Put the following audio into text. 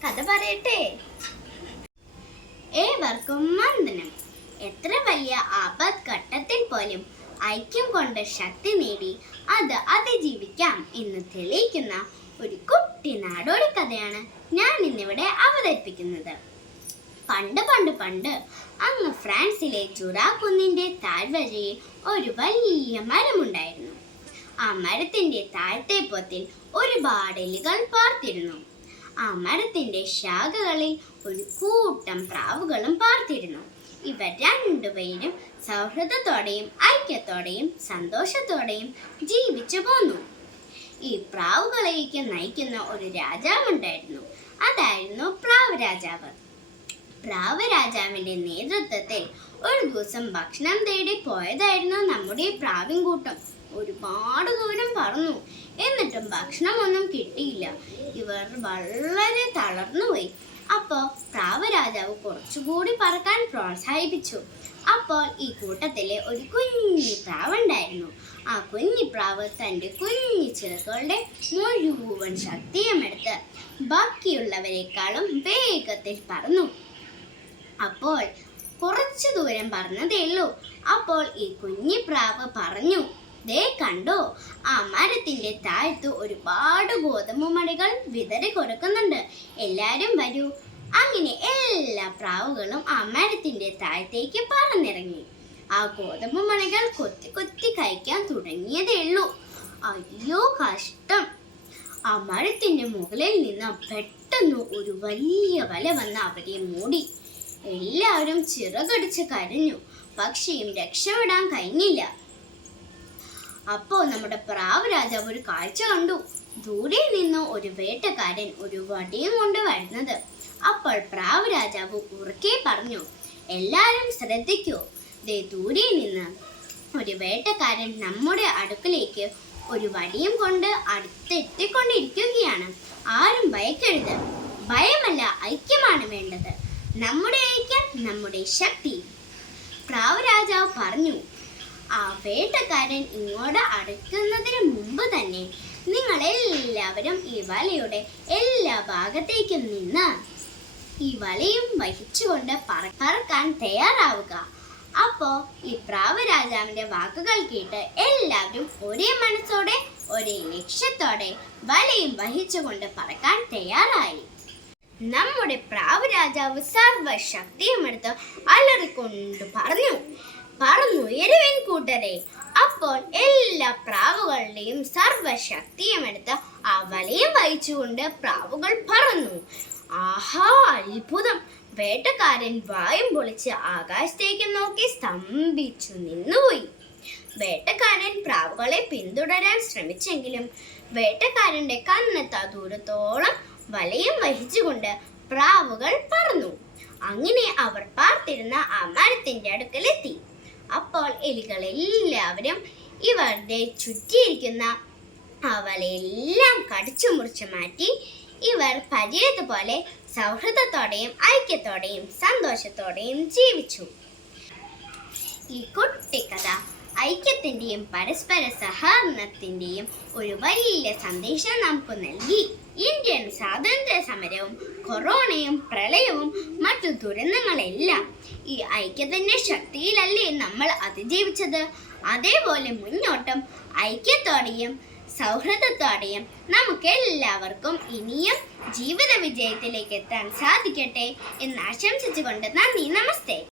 കഥ പറയട്ടെ. ഏവർക്കും വന്ദനം. എത്ര വലിയ ആപത്ഘട്ടത്തിൽ പോലും ഐക്യം കൊണ്ട് ശക്തി നേടി അത് അതിജീവിക്കാം എന്ന് തെളിയിക്കുന്ന ഒരു കുട്ടി നാടോടി കഥയാണ് ഞാൻ ഇന്നിവിടെ അവതരിപ്പിക്കുന്നത്. പണ്ട് പണ്ട് പണ്ട് അങ്ങ് ഫ്രാൻസിലെ ജുറാ കുന്നിന്റെ താഴ്വരയിൽ ഒരു വലിയ മരമുണ്ടായിരുന്നു. ആ മരത്തിന്റെ താഴത്തെ പൊത്തിൽ ഒരുപാട് എലികൾ പാർത്തിരുന്നു. ആ മരത്തിന്റെ ശാഖകളിൽ ഒരു കൂട്ടം പ്രാവുകളും പാർത്തിരുന്നു. ഇവർ രണ്ടുപേരും സൗഹൃദത്തോടെയും ഐക്യത്തോടെയും സന്തോഷത്തോടെയും ജീവിച്ചു പോന്നു. ഈ പ്രാവുകളേക്ക് നയിക്കുന്ന ഒരു രാജാവുണ്ടായിരുന്നു. അതായിരുന്നു പ്രാവ് രാജാവ്. പ്രാവ് രാജാവിന്റെ നേതൃത്വത്തിൽ ഒരു ദിവസം ഭക്ഷണം തേടി പോയതായിരുന്നു നമ്മുടെ പ്രാവിൻ കൂട്ടം. ഒരുപാട് ദൂരം പറന്നു, എന്നിട്ടും ഭക്ഷണമൊന്നും കിട്ടിയില്ല. ഇവർ വളരെ തളർന്നുപോയി. അപ്പോൾ പ്രാവ് രാജാവ് കുറച്ചുകൂടി പറക്കാൻ പ്രോത്സാഹിപ്പിച്ചു. അപ്പോൾ ഈ കൂട്ടത്തിലെ ഒരു കുഞ്ഞി പ്രാവുണ്ടായിരുന്നു. ആ കുഞ്ഞി പ്രാവ് തൻ്റെ കുഞ്ഞി ചിറകുകളുടെ മുഴുവൻ ശക്തിയുമെടുത്ത് ബാക്കിയുള്ളവരെക്കാളും വേഗത്തിൽ പറന്നു. അപ്പോൾ കുറച്ചു ദൂരം പറന്നതേ ഉള്ളൂ. അപ്പോൾ ഈ കുഞ്ഞി പ്രാവ് പറഞ്ഞു, ദേ കണ്ടോ, ആ മരത്തിന്റെ താഴത്ത് ഒരുപാട് ഗോതമ്പ് മണികൾ വിതറി കൊടുക്കുന്നുണ്ട്. എല്ലാരും വരൂ. അങ്ങനെ എല്ലാ പ്രാവുകളും ആ മരത്തിന്റെ താഴത്തേക്ക് പറന്നിറങ്ങി. ആ ഗോതമ്പ് മണികൾ കൊത്തി കൊത്തി കഴിക്കാൻ തുടങ്ങിയതേ ഉള്ളൂ. അയ്യോ കഷ്ടം! ആ മരത്തിന്റെ മുകളിൽ നിന്ന് പെട്ടെന്ന് ഒരു വലിയ വല വന്ന് അവരെ മൂടി. എല്ലാവരും ചിറകടിച്ച് കരഞ്ഞു. പക്ഷിയും രക്ഷപ്പെടാൻ കഴിഞ്ഞില്ല. അപ്പോ നമ്മുടെ പ്രാവ് രാജാവ് ഒരു കാഴ്ച കണ്ടു. ദൂരെ നിന്ന് ഒരു വേട്ടക്കാരൻ ഒരു വടിയും കൊണ്ട് വരുന്നത്. അപ്പോൾ പ്രാവ് രാജാവ് ഉറക്കെ പറഞ്ഞു, എല്ലാരും ശ്രദ്ധിക്കൂ, ദേ ദൂരെ നിന്ന് ഒരു വേട്ടക്കാരൻ നമ്മുടെ അടുക്കലേക്ക് ഒരു വടിയും കൊണ്ട് അടുത്തെത്തിക്കൊണ്ടിരിക്കുകയാണ്. ആരും ഭയക്കരുത്. ഭയമല്ല, ഐക്യമാണ് വേണ്ടത്. നമ്മുടെ ഐക്യം നമ്മുടെ ശക്തി. പ്രാവ് രാജാവ് പറഞ്ഞു. ആ വേട്ടക്കാരൻ ഇങ്ങോട്ട് അടുക്കുന്നതിന് മുമ്പ് തന്നെ നിങ്ങൾ എല്ലാവരും ഈ വലയുടെ എല്ലാ ഭാഗത്തേക്കും നിന്ന് ഈ വലയും വഹിച്ചുകൊണ്ട് പറക്കാൻ തയ്യാറാവുക. അപ്പോ ഈ പ്രാവ് രാജാവിന്റെ വാക്കുകൾ കേട്ട് എല്ലാവരും ഒരേ മനസ്സോടെ ഒരേ ലക്ഷ്യത്തോടെ വലയും വഹിച്ചുകൊണ്ട് പറക്കാൻ തയ്യാറായി. നമ്മുടെ പ്രാവ് രാജാവ് സർവശക്തിയുമെടുത്ത് അലറിക്കൊണ്ട് പറഞ്ഞു, പറന്നുയരുവിൻ കൂട്ടരെ. അപ്പോൾ എല്ലാ പ്രാവുകളുടെയും സർവശക്തിയുമെടുത്ത് ആ വലയും വഹിച്ചുകൊണ്ട് പ്രാവുകൾ പറന്നു. ആഹാ അത്ഭുതം! വേട്ടക്കാരൻ വായും പൊളിച്ച് ആകാശത്തേക്ക് നോക്കി സ്തംഭിച്ചു നിന്നുപോയി. വേട്ടക്കാരൻ പ്രാവുകളെ പിന്തുടരാൻ ശ്രമിച്ചെങ്കിലും വേട്ടക്കാരന്റെ കണ്ണെത്താ ദൂരത്തോളം വലയും വഹിച്ചുകൊണ്ട് പ്രാവുകൾ പറന്നു. അങ്ങനെ അവർ പാർത്തിരുന്ന ആ മരത്തിന്റെ അടുക്കലെത്തി. അപ്പോൾ എലികളെല്ലാവരും ഇവരുടെ ചുറ്റിയിരിക്കുന്ന ആ വലയെല്ലാം കടിച്ചു മുറിച്ചു മാറ്റി ഇവർ പഴയതുപോലെ സൗഹൃദത്തോടെയും ഐക്യത്തോടെയും സന്തോഷത്തോടെയും ജീവിച്ചു. ഈ കുട്ടിക്കഥ ഐക്യത്തിന്റെയും പരസ്പര സഹകരണത്തിന്റെയും ഒരു വലിയ സന്ദേശം നമുക്ക് നൽകി. ഇന്ത്യൻ സ്വാതന്ത്ര്യ സമരവും കൊറോണയും പ്രളയവും മറ്റു ദുരന്തങ്ങളെല്ലാം ഈ ഐക്യത്തിന്റെ ശക്തിയിലല്ലേ നമ്മൾ അതിജീവിച്ചത്. അതേപോലെ മുന്നോട്ടും ഐക്യത്തോടെയും സൗഹൃദത്തോടെയും നമുക്ക് എല്ലാവർക്കും ഇനിയും ജീവിത വിജയത്തിലേക്ക് എത്താൻ സാധിക്കട്ടെ എന്ന് ആശംസിച്ചുകൊണ്ട് നന്ദി, നമസ്തേ.